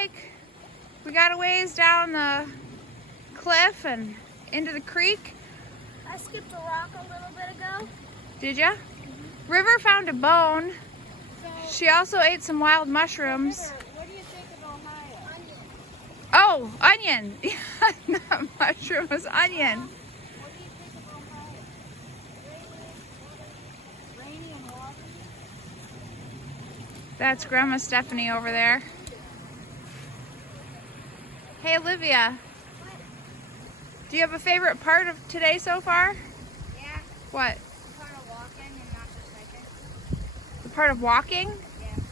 like we got a ways down the cliff and into the creek. I skipped a rock a little bit ago. Did ya? River found a bone. So, She also ate some wild mushrooms. River, what do you think of Ohio? Onion. Oh, onion. Not mushroom, it was onion. What do you think of Ohio? Rainy and water. That's Grandma Stephanie over there. Hey, Olivia. Do you have a favorite part of today so far? Yeah. What? The part of walking and not just hiking. The part of walking? Yeah.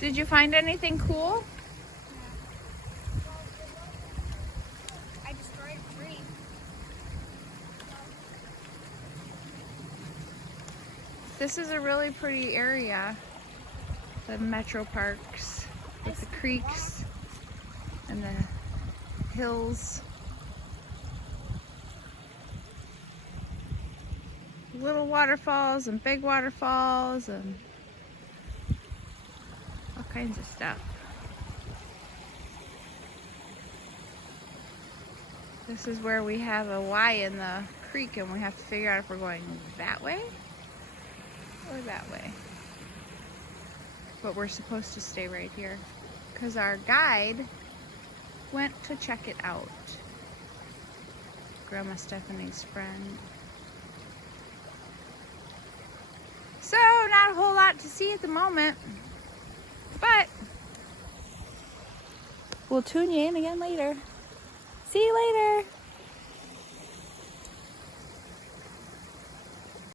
Did you find anything cool? I destroyed a tree. This is a really pretty area. The metro parks with the creeks and the hills. Little waterfalls and big waterfalls and all kinds of stuff. This is where we have a Y in the creek and we have to figure out if we're going that way or that way. But we're supposed to stay right here because our guide went to check it out. Grandma Stephanie's friend. So, not a whole lot to see at the moment, but we'll tune you in again later. See you later.